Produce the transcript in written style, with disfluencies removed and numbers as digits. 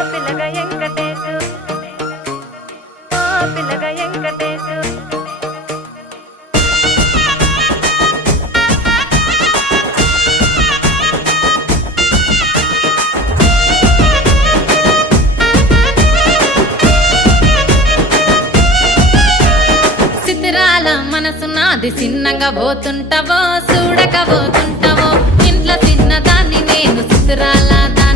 పిల్లగా వెంకటేశు పిల్లగా వెంకటేశు సిద్ధిరాల మనసు నాది చిన్నగా పోతుంటావో చూడక పోతుంటావో ఇంట్లో చిన్నదాన్ని నేను సిద్ధిరాల